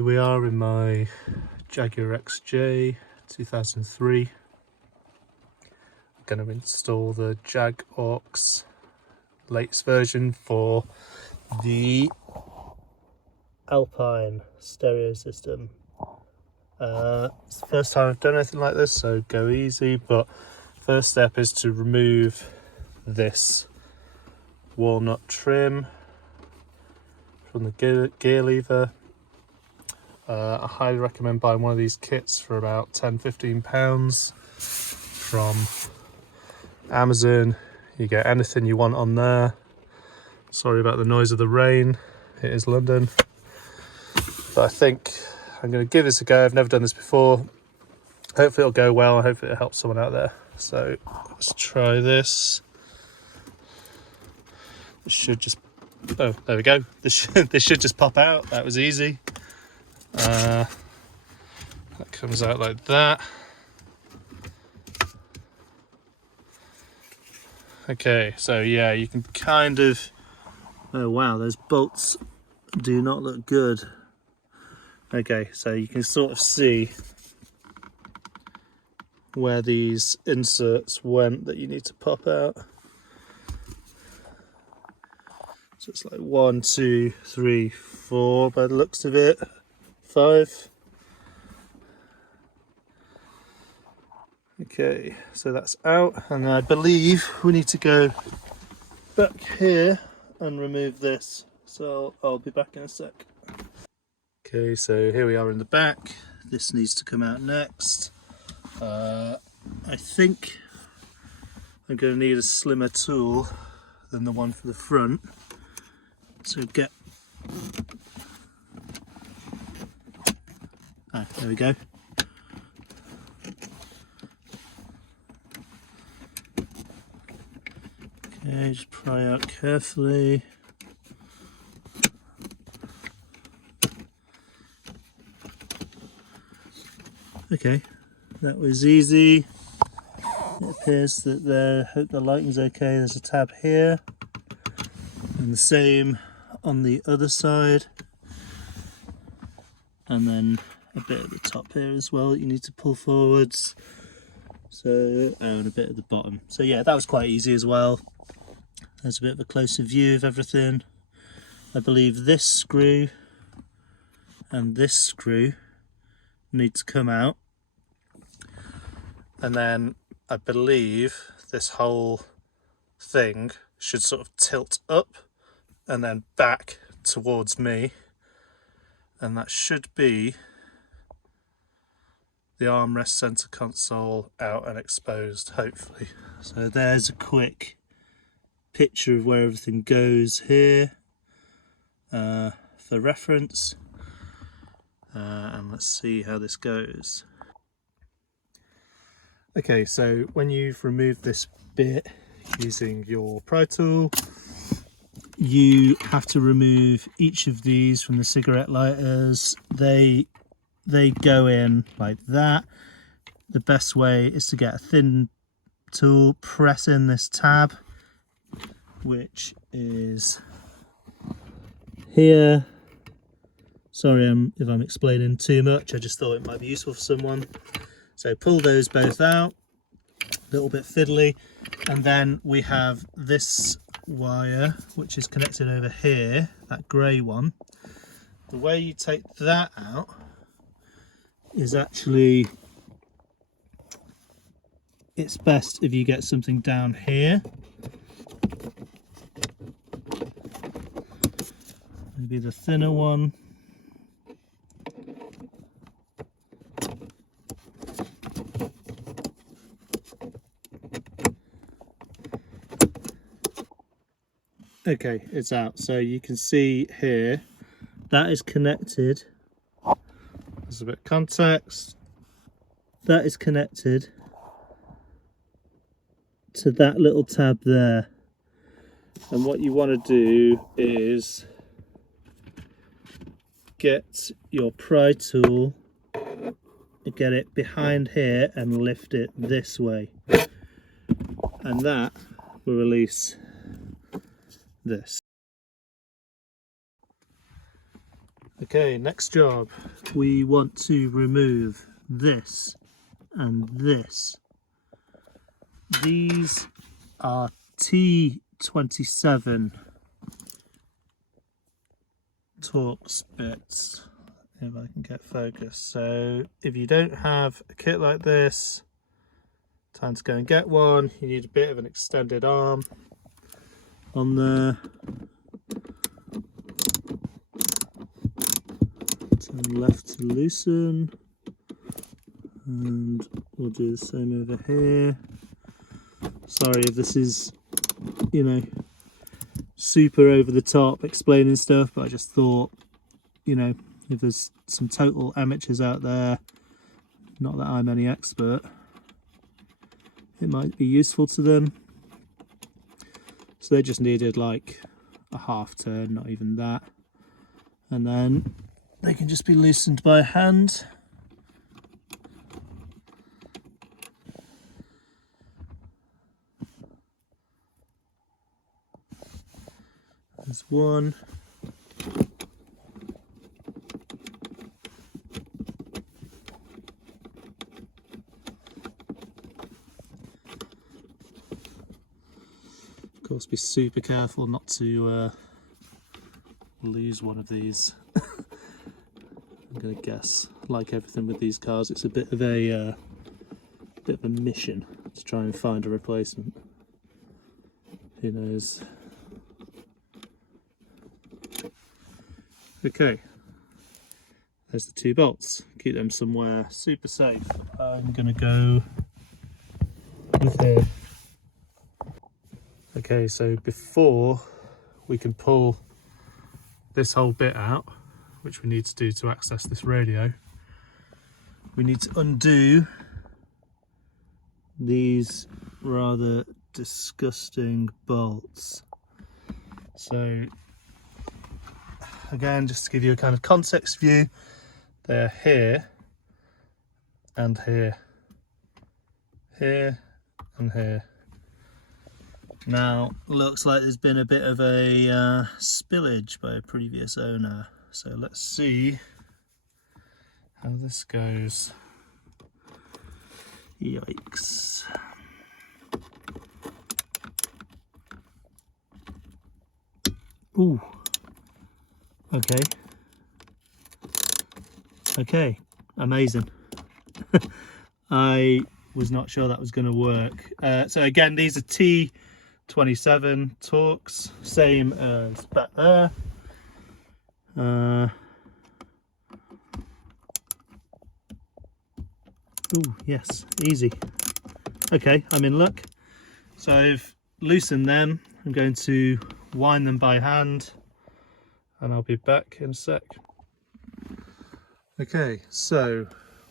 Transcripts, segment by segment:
Here we are in my Jaguar XJ 2003. I'm going to install the Jagaux latest version for the Alpine stereo system. It's the first time I've done anything like this, so go easy, but first step is to remove this walnut trim from the gear lever. I highly recommend buying one of these kits for about £10–15 from Amazon. You get anything you want on there. Sorry about the noise of the rain, it is London. But I think I'm going to give this a go. I've never done this before. Hopefully it'll go well, and hopefully it'll help someone out there. So let's try this. This should just, oh, there we go. This should just pop out. That was easy. That comes out like that. Okay, so yeah, you can kind of, oh wow, those bolts do not look good. Okay, so you can sort of see where these inserts went that you need to pop out. So it's like 1, 2, 3, 4 by the looks of it. 5. Okay, so that's out, and I believe we need to go back here and remove this. So I'll be back in a sec. Okay, so here we are in the back. This needs to come out next. I think I'm going to need a slimmer tool than the one for the front. So get... Ah, there we go. Okay, just pry out carefully. Okay, that was easy. It appears that there, I hope the lighting's okay. There's a tab here, and the same on the other side. And then a bit at the top here as well that you need to pull forwards. So, and a bit at the bottom. So yeah, that was quite easy as well. There's a bit of a closer view of everything. I believe this screw and this screw need to come out. And then I believe this whole thing should sort of tilt up and then back towards me. And that should be the armrest center console out and exposed, hopefully. So there's a quick picture of where everything goes here for reference. And let's see how this goes. Okay, so when you've removed this bit using your pry tool, you have to remove each of these from the cigarette lighters. They go in like that. The best way is to get a thin tool, press in this tab, which is here. Sorry if I'm explaining too much, I just thought it might be useful for someone. So pull those both out, a little bit fiddly, and then we have this wire which is connected over here, that grey one. The way you take that out is actually, it's best if you get something down here, maybe the thinner one. Okay, it's out. So you can see here that is connected. There's a bit of context. That is connected to that little tab there. And what you want to do is get your pry tool, get it behind here and lift it this way. And that will release this. Okay, next job. We want to remove this and this. These are T27 Torx bits, if I can get focus. So if you don't have a kit like this, time to go and get one. You need a bit of an extended arm on there. Turn left to loosen, and we'll do the same over here. Sorry if this is, you know, super over the top explaining stuff, but I just thought, you know, if there's some total amateurs out there, not that I'm any expert, it might be useful to them. So they just needed like a half turn, not even that, and then they can just be loosened by hand. There's one. Of course, be super careful not to lose one of these. I'm going to guess, like everything with these cars, it's a bit of a mission to try and find a replacement. Who knows? Okay, there's the two bolts. Keep them somewhere super safe. I'm going to go with here. Okay, so before we can pull this whole bit out, which we need to do to access this radio, we need to undo these rather disgusting bolts. So again, just to give you a kind of context view, they're here and here, here and here. Now, looks like there's been a bit of a spillage by a previous owner. So let's see how this goes. Yikes. Ooh. Okay. Okay. Amazing. I was not sure that was going to work. So again, these are T27 Torx, same as back there. Oh yes, easy. Okay, I'm in luck. So I've loosened them. I'm going to wind them by hand, and I'll be back in a sec. Okay, so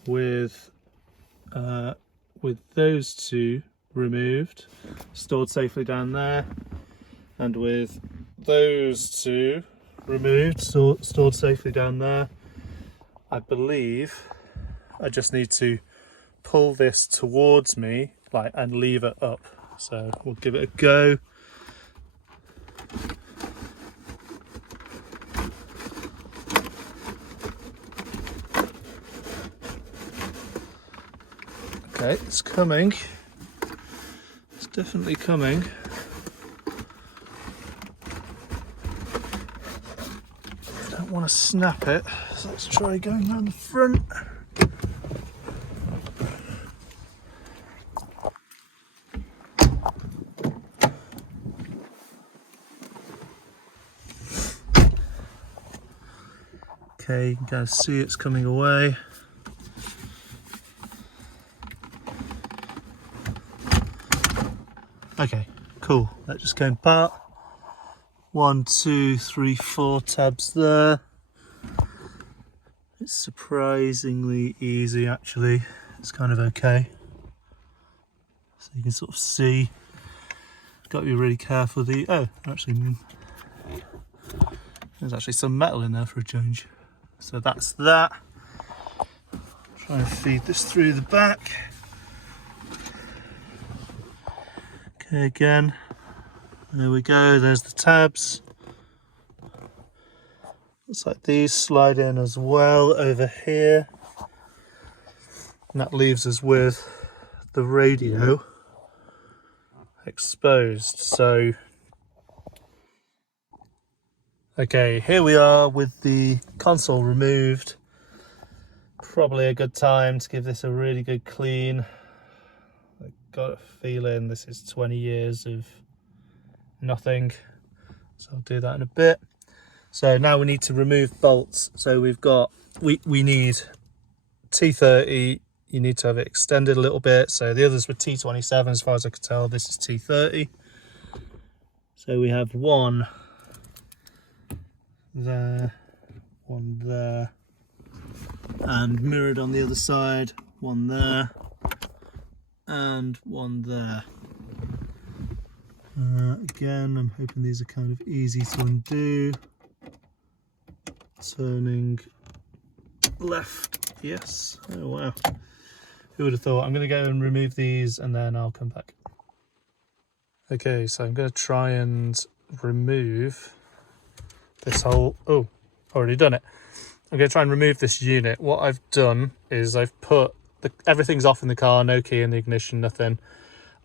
with those two removed, stored safely down there, and with those two removed, stored safely down there, I believe I just need to pull this towards me, like, and leave it up. So we'll give it a go. Okay, it's coming. It's definitely coming. I don't want to snap it, so let's try going around the front. Okay, you can kind of see it's coming away. Okay, cool. That just came apart. 1, 2, 3, 4 tabs there. It's surprisingly easy, actually. It's kind of okay. So you can sort of see. Got to be really careful. Actually, there's actually some metal in there for a change. So that's that. Try and feed this through the back. Okay, again, there we go, there's the tabs. Looks like these slide in as well over here. And that leaves us with the radio exposed. So, okay, here we are with the console removed. Probably a good time to give this a really good clean. I've got a feeling this is 20 years of nothing. So I'll do that in a bit. So now we need to remove bolts. So we've got, we need T30, you need to have it extended a little bit. So the others were T27 as far as I could tell, this is T30. So we have one there, one there, and mirrored on the other side, one there, and one there. Again, I'm hoping these are kind of easy to undo. Turning left, yes. Oh wow, who would have thought? I'm going to go and remove these and then I'll come back. Okay, so I'm going to try and remove this whole, oh, already done it. I'm going to try and remove this unit. What I've done is I've put, everything's off in the car, no key in the ignition, nothing.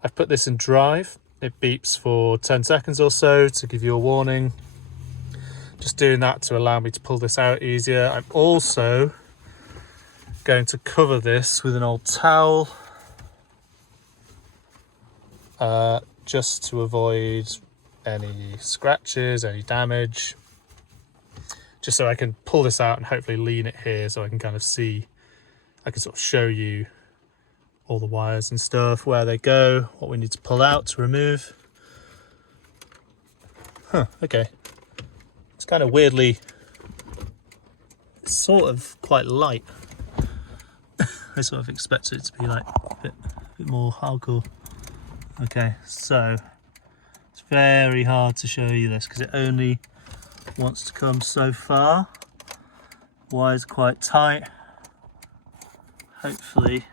I've put this in drive. It beeps for 10 seconds or so to give you a warning. Just doing that to allow me to pull this out easier. I'm also going to cover this with an old towel just to avoid any scratches, any damage, just so I can pull this out and hopefully lean it here so I can kind of see, I can sort of show you all the wires and stuff, where they go, what we need to pull out to remove. Okay. It's kind of weirdly, it's sort of quite light. I sort of expected it to be like a bit more hardcore. Okay, so it's very hard to show you this because it only wants to come so far. Wires quite tight. Hopefully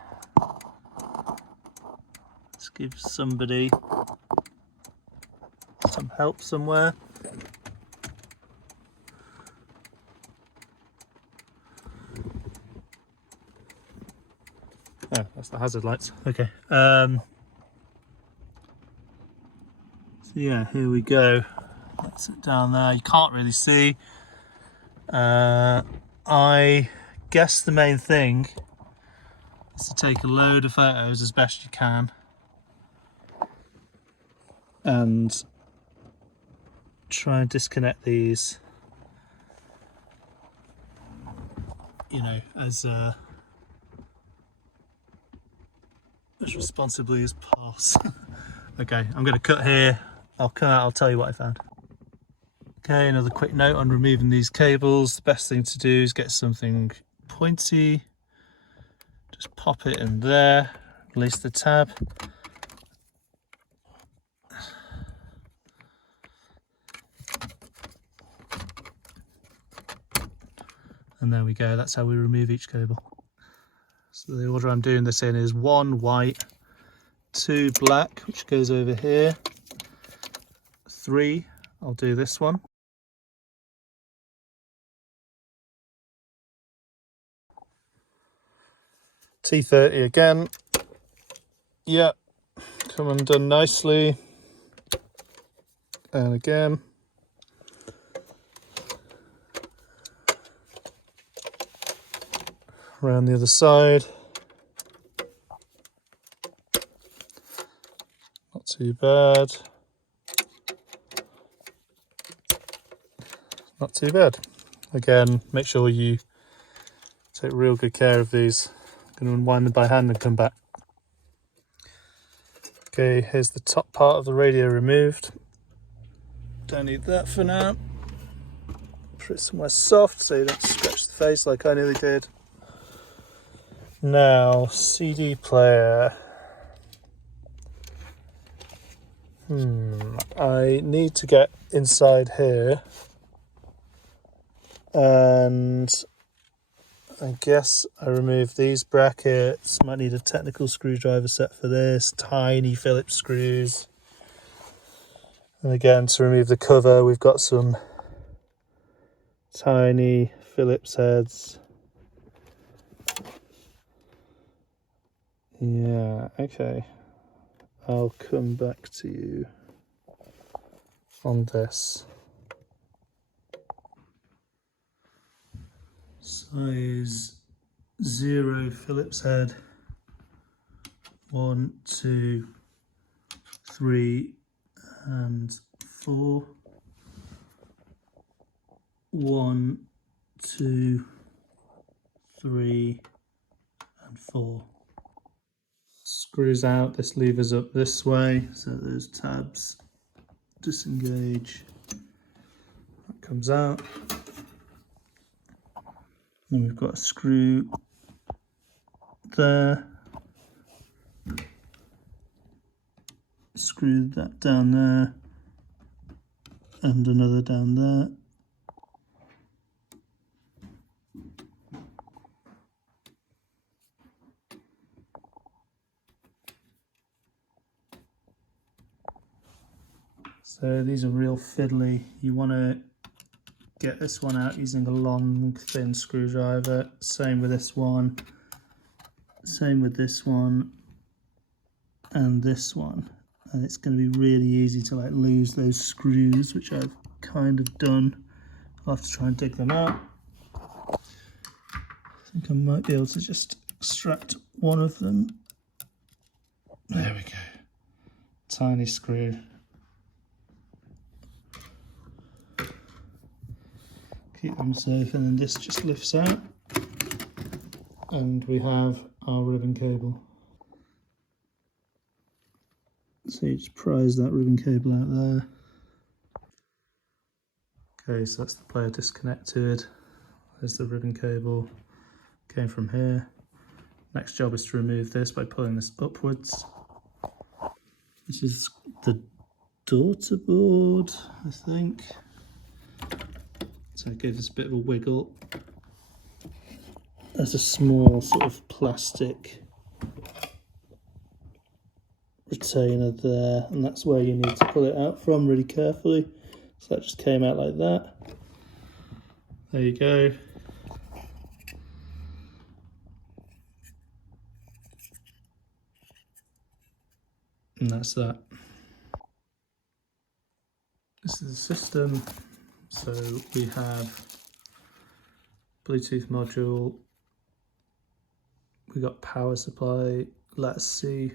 this gives somebody some help somewhere. Oh, that's the hazard lights. Okay. So yeah, here we go. That's it down there. You can't really see. I guess the main thing is to take a load of photos as best you can and try and disconnect these, you know, as responsibly as possible. Okay, I'm going to cut here. I'll come out, I'll tell you what I found. Okay, another quick note on removing these cables. The best thing to do is get something pointy. Just pop it in there, release the tab. And there we go, that's how we remove each cable. So the order I'm doing this in is 1 white, 2 black, which goes over here, 3, I'll do this one. T30 again. Yep, come undone nicely. And again. Around the other side. Not too bad. Not too bad. Again, make sure you take real good care of these. I'm going to unwind them by hand and come back. Okay, here's the top part of the radio removed. Don't need that for now. Put it somewhere soft so you don't scratch the face like I nearly did. Now, CD player. I need to get inside here. And I guess I remove these brackets. Might need a technical screwdriver set for this. Tiny Phillips screws. And again, to remove the cover, we've got some tiny Phillips heads. Yeah, okay. I'll come back to you on this. Size 0 Phillips head. 1, 2, 3 and 4. 1, 2, 3 and 4. Screws out, this lever's up this way, so those tabs disengage. That comes out. Then we've got a screw there. Screw that down there and another down there. So these are real fiddly. You want to get this one out using a long thin screwdriver. Same with this one. Same with this one and this one. And it's going to be really easy to like lose those screws, which I've kind of done. I'll have to try and dig them out. I think I might be able to just extract one of them. There we go. Tiny screw. Keep them safe, and then this just lifts out. And we have our ribbon cable. So you just prise that ribbon cable out there. Okay, so that's the player disconnected. There's the ribbon cable. Came from here. Next job is to remove this by pulling this upwards. This is the daughter board, I think. So it gives us a bit of a wiggle. There's a small sort of plastic retainer there, and that's where you need to pull it out from really carefully. So that just came out like that. There you go. And that's that. This is the system. So we have Bluetooth module, we got power supply, let's see,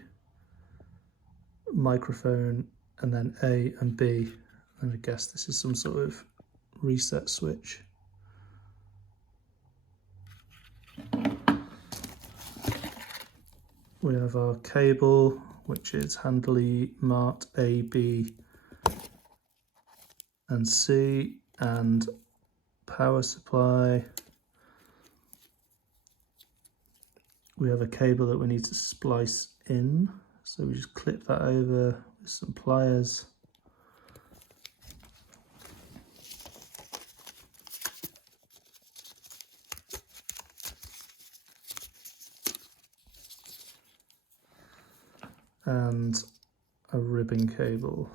microphone, and then A and B. And I guess this is some sort of reset switch. We have our cable, which is handily marked A, B and C, and power supply. We have a cable that we need to splice in, so we just clip that over with some pliers. And a ribbon cable.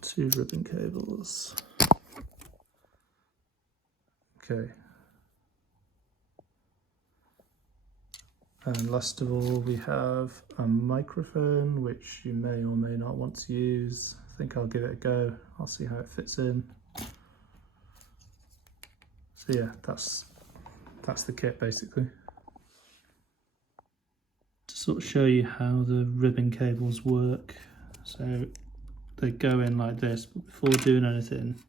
2 ribbon cables. Okay. And last of all, we have a microphone, which you may or may not want to use. I think I'll give it a go. I'll see how it fits in. So yeah, that's the kit basically. To sort of show you how the ribbon cables work. So they go in like this, but before doing anything,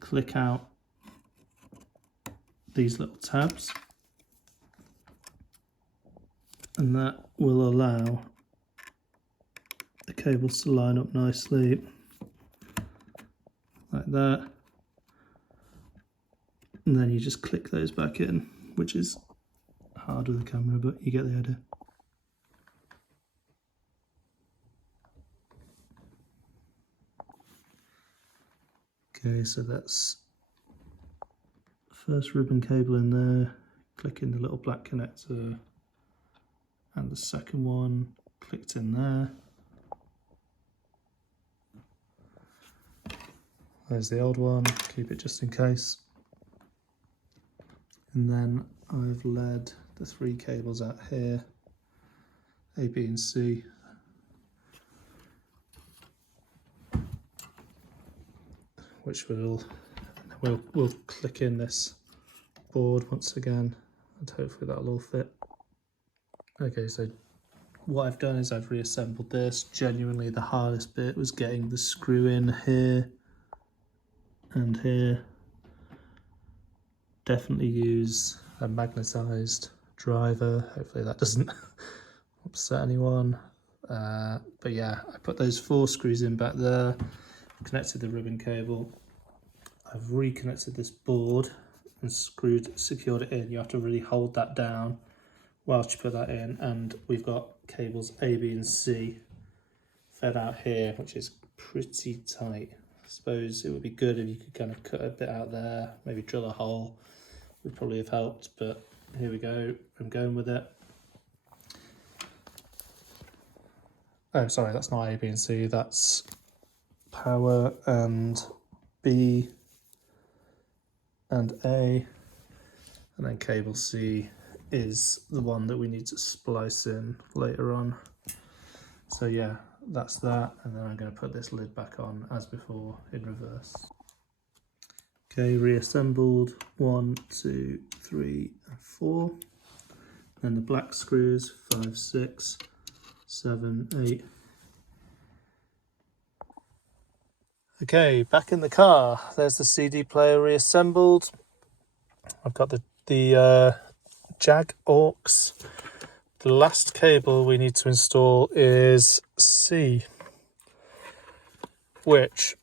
click out these little tabs, and that will allow the cables to line up nicely like that, and then you just click those back in, which is hard with the camera, but you get the idea. Okay, so that's first ribbon cable in there, click in the little black connector, and the second one clicked in there, There's the old one, keep it just in case. And then I've led the 3 cables out here, A, B and C. Which we'll click in this board once again, and hopefully that'll all fit. Okay, so what I've done is I've reassembled this. Genuinely the hardest bit was getting the screw in here and here. Definitely use a magnetised driver, hopefully that doesn't upset anyone. But yeah, I put those 4 screws in back there, connected the ribbon cable. I've reconnected this board and secured it in. You have to really hold that down whilst you put that in, and we've got cables A, B and C fed out here, which is pretty tight. I suppose it would be good if you could kind of cut a bit out there, maybe drill a hole, would probably have helped, but here we go, I'm going with it. Oh sorry, that's not A, B and C, that's power and B and A, and then cable C is the one that we need to splice in later on. So yeah, that's that, and then I'm going to put this lid back on as before in reverse. Okay, reassembled 1, 2, 3 and 4. Then the black screws 5, 6, 7, 8. Okay, back in the car. There's the CD player reassembled. I've got the Jagaux. The last cable we need to install is C, which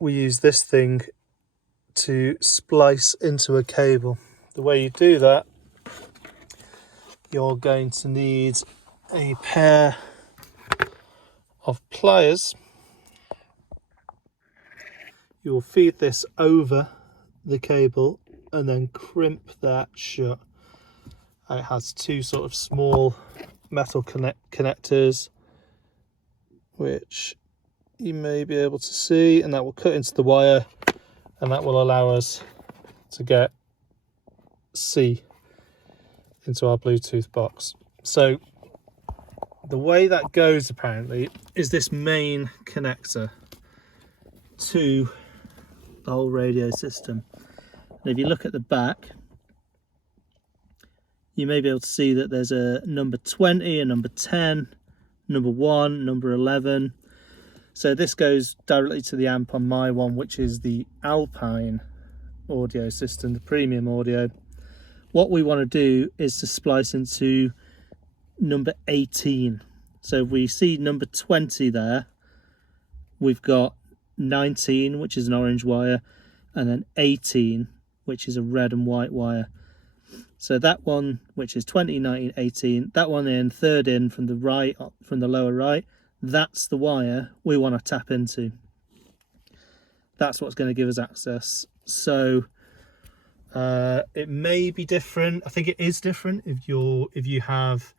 we use this thing to splice into a cable. The way you do that, you're going to need a pair of pliers. You will feed this over the cable and then crimp that shut. And it has 2 sort of small metal connectors, which you may be able to see, and that will cut into the wire, and that will allow us to get C into our Bluetooth box. So the way that goes apparently is this main connector to the whole radio system. And if you look at the back, you may be able to see that there's a number 20, a number 10, number 1, number 11. So this goes directly to the amp on my one, which is the Alpine audio system, the premium audio. What we want to do is to splice into number 18. So if we see number 20 there, we've got 19, which is an orange wire, and then 18, which is a red and white wire. So that one, which is 20, 19, 18, that one in, third in from the right, from the lower right, that's the wire we want to tap into. That's what's going to give us access. So it may be different. I think it is different if you have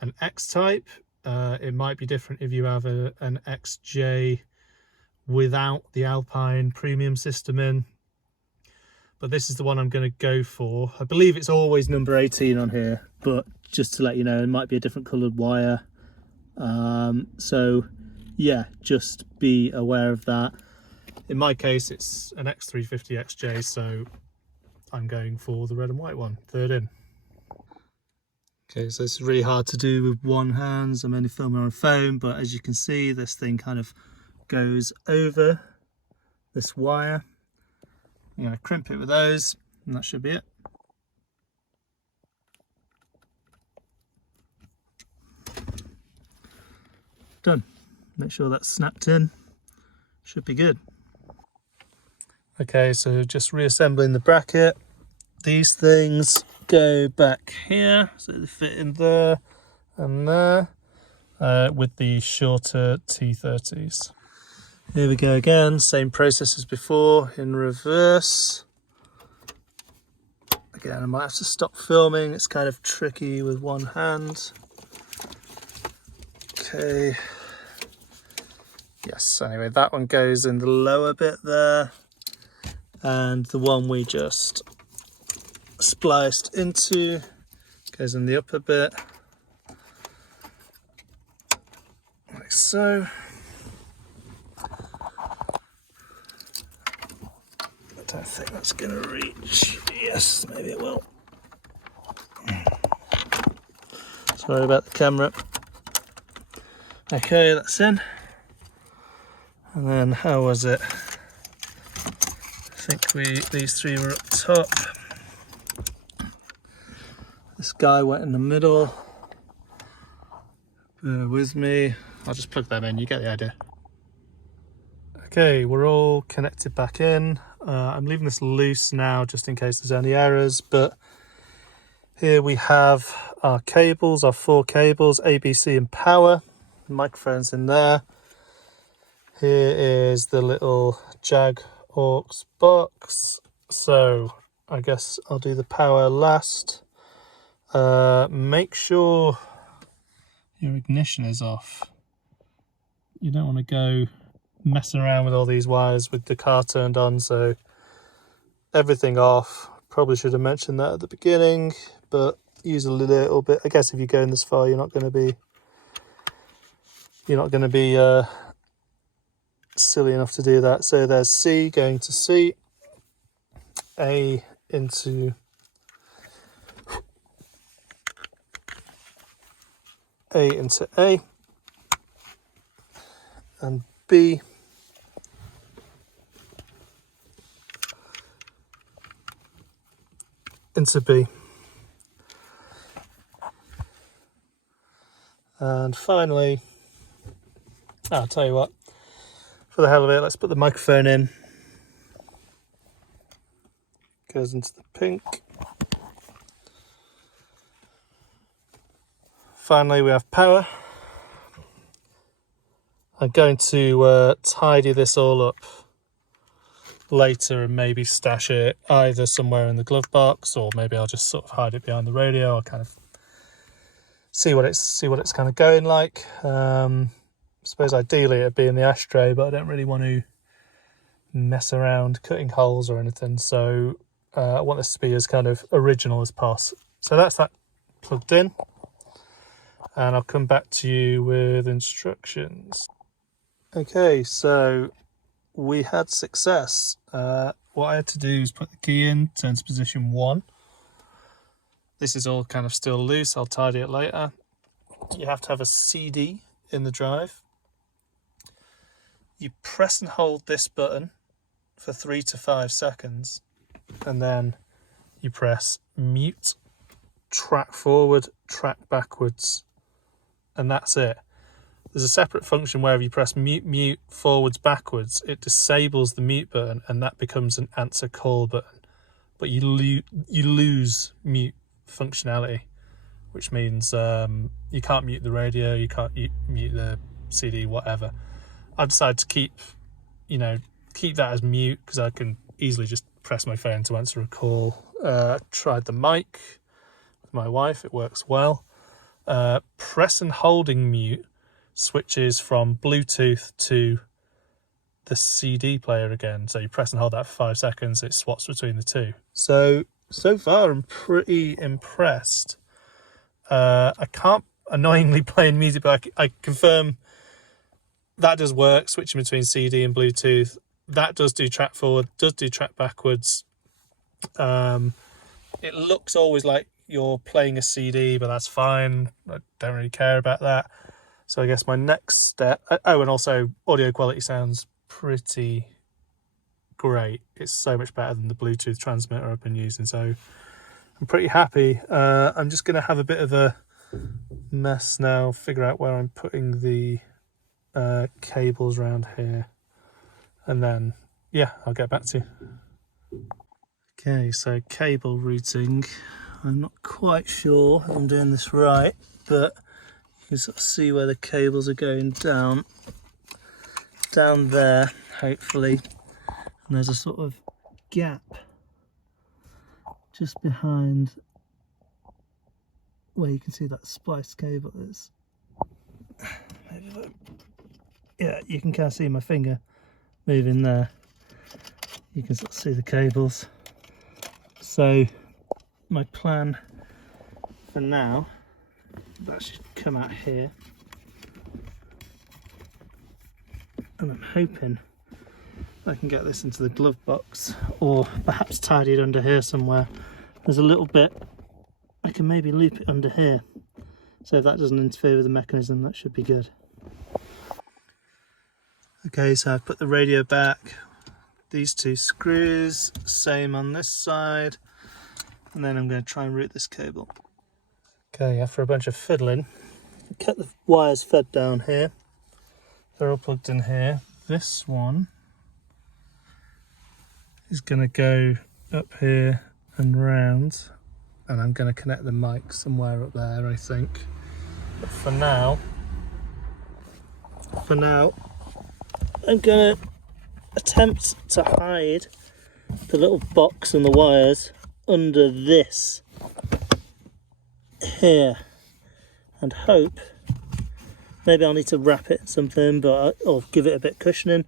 an X type. It might be different if you have an XJ without the Alpine premium system in. But this is the one I'm going to go for. I believe it's always number 18 on here, but just to let you know, it might be a different coloured wire. So yeah, just be aware of that. In my case, it's an X350 XJ, so I'm going for the red and white one, third in. Okay, so it's really hard to do with one hand. I'm only filming on a phone, but as you can see, this thing kind of goes over this wire. I'm going to crimp it with those, and that should be it. Done. Make sure that's snapped in. Should be good. Okay, so just reassembling the bracket. These things go back here, so they fit in there and there, with the shorter T30s. Here we go again, same process as before, in reverse. Again, I might have to stop filming, it's kind of tricky with one hand. Okay, yeah, yes, anyway, that one goes in the lower bit there, and the one we just spliced into goes in the upper bit, like so. I don't think that's going to reach. Yes, maybe it will. Sorry about the camera. Okay, that's in. And then how was it? I think these three were up top. This guy went in the middle. Bear with me. I'll just plug them in, you get the idea. Okay, we're all connected back in. I'm leaving this loose now just in case there's any errors, but here we have our cables, our 4 cables, A, B, C and power. The microphone's in there. Here is the little Jaguar box. So I guess I'll do the power last. Make sure your ignition is off. You don't want to go messing around with all these wires with the car turned on, so everything off. Probably should have mentioned that at the beginning, but use a little bit. I guess if you're going this far, you're not going to be silly enough to do that. So there's C going to C, A into A, and B into B. And finally, I'll tell you what, for the hell of it, let's put the microphone in. Goes into the pink. Finally, we have power. I'm going to tidy this all up later and maybe stash it either somewhere in the glove box, or maybe I'll just sort of hide it behind the radio. I'll kind of see what it's kind of going like. I suppose ideally it'd be in the ashtray, but I don't really want to mess around cutting holes or anything, so I want this to be as kind of original as possible. So that's that plugged in, and I'll come back to you with instructions. Okay, so we had success. What I had to do is put the key in, turn to position 1. This is all kind of still loose, I'll tidy it later. You have to have a CD in the drive. You press and hold this button for 3 to 5 seconds, and then you press mute, track forward, track backwards, and that's it. There's a separate function where if you press mute forwards backwards, it disables the mute button and that becomes an answer call button, but you lose mute functionality, which means you can't mute the radio, you can't mute the CD, whatever. I decided to keep that as mute because I can easily just press my phone to answer a call. Tried the mic with my wife, it works well. Press and holding mute switches from Bluetooth to the CD player again. So you press and hold that for 5 seconds, it swaps between the two. So far I'm pretty impressed. I can't annoyingly play in music, but I confirm that does work, switching between CD and Bluetooth. That does do track forward, does do track backwards. It looks always like you're playing a CD, but that's fine. I don't really care about that. So I guess my next step... Oh, and also audio quality sounds pretty great. It's so much better than the Bluetooth transmitter I've been using, so I'm pretty happy. I'm just going to have a bit of a mess now, figure out where I'm putting the cables around here, and then, yeah, I'll get back to you. Okay, so cable routing. I'm not quite sure if I'm doing this right, but you can sort of see where the cables are going down there, hopefully. And there's a sort of gap just behind where you can see that splice cable is. Maybe if I yeah, you can kind of see my finger moving there. You can sort of see the cables. So my plan for now, that should come out here, and I'm hoping I can get this into the glove box, or perhaps tidy it under here somewhere. There's a little bit, I can maybe loop it under here, so if that doesn't interfere with the mechanism, that should be good. Okay, so I've put the radio back, these two screws, same on this side, and then I'm going to try and route this cable. Okay, after a bunch of fiddling, cut the wires fed down here. They're all plugged in here. This one is going to go up here and round, and I'm going to connect the mic somewhere up there, I think. But for now, I'm going to attempt to hide the little box and the wires under this here, and hope, maybe I'll need to wrap it in something, or give it a bit of cushioning,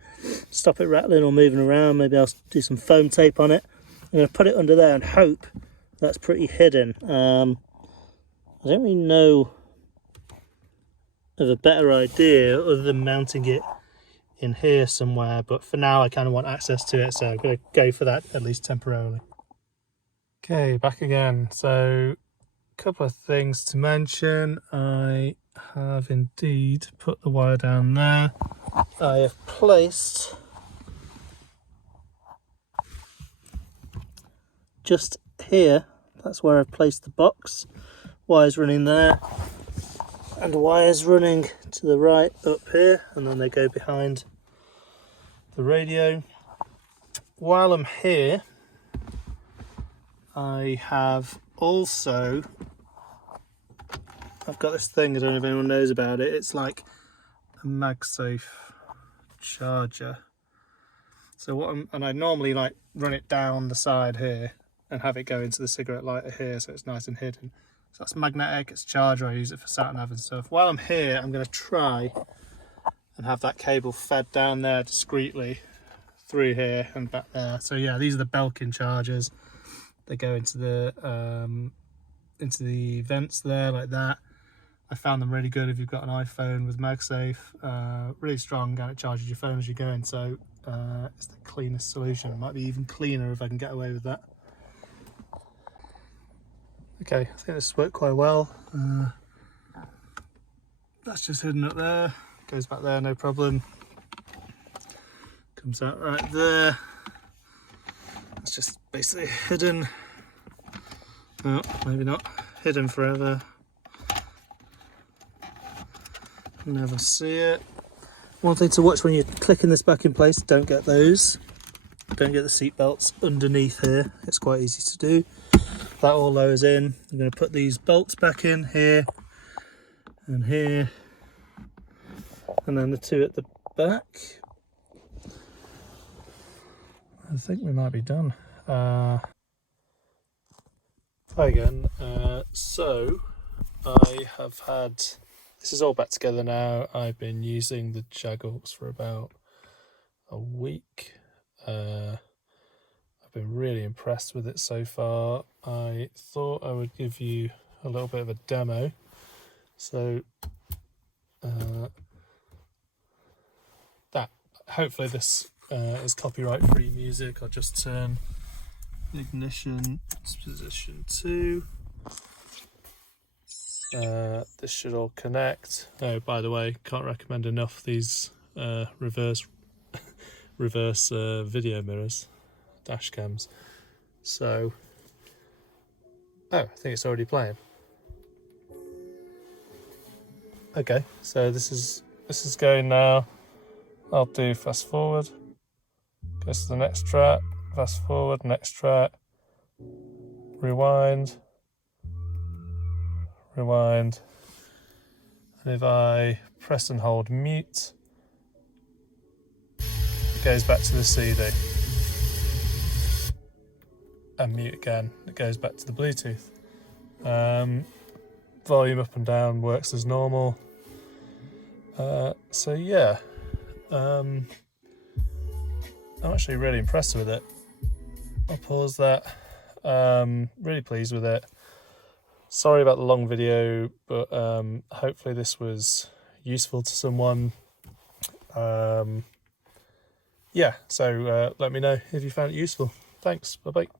stop it rattling or moving around. Maybe I'll do some foam tape on it. I'm going to put it under there and hope that's pretty hidden. I don't really know of a better idea other than mounting it in here somewhere, but for now I kind of want access to it, so I'm going to go for that at least temporarily. Okay, back again. So a couple of things to mention. I have indeed put the wire down there. I have placed just here, that's where I've placed the box, wires running there, and wires running to the right up here, and then they go behind the radio. While I'm here, I have also, I've got this thing, I don't know if anyone knows about it, it's like a MagSafe charger. So and I normally like run it down the side here and have it go into the cigarette lighter here, so it's nice and hidden. So that's magnetic, it's a charger, I use it for sat-nav and stuff. While I'm here, I'm going to try and have that cable fed down there discreetly through here and back there. So yeah, these are the Belkin chargers. They go into the vents there like that. I found them really good if you've got an iPhone with MagSafe. Really strong, and it charges your phone as you're going, so it's the cleanest solution. It might be even cleaner if I can get away with that. Okay, I think this worked quite well. That's just hidden up there, goes back there, no problem. Comes out right there. It's just basically hidden. Oh, maybe not. Hidden forever. Never see it. One thing to watch when you're clicking this back in place, don't get those. Don't get the seat belts underneath here. It's quite easy to do. That all lowers in. I'm going to put these bolts back in here and here, and then the two at the back. I think we might be done. Hi again. So I have had, this is all back together now. I've been using the Jagaux for about a week. I've been really impressed with it so far. I thought I would give you a little bit of a demo. So that hopefully this is copyright free music. I'll just turn the ignition to position 2. This should all connect. Oh, by the way, can't recommend enough these reverse video mirrors, dash cams. So, oh, I think it's already playing. Okay, so this is going now. I'll do fast forward. Goes to the next track. Fast forward, next track. Rewind. Rewind. And if I press and hold mute, it goes back to the CD. And mute again, it goes back to the Bluetooth. Volume up and down works as normal. So yeah, I'm actually really impressed with it. I'll pause that. Really pleased with it. Sorry about the long video, but hopefully this was useful to someone. Yeah, so let me know if you found it useful. Thanks. Bye bye.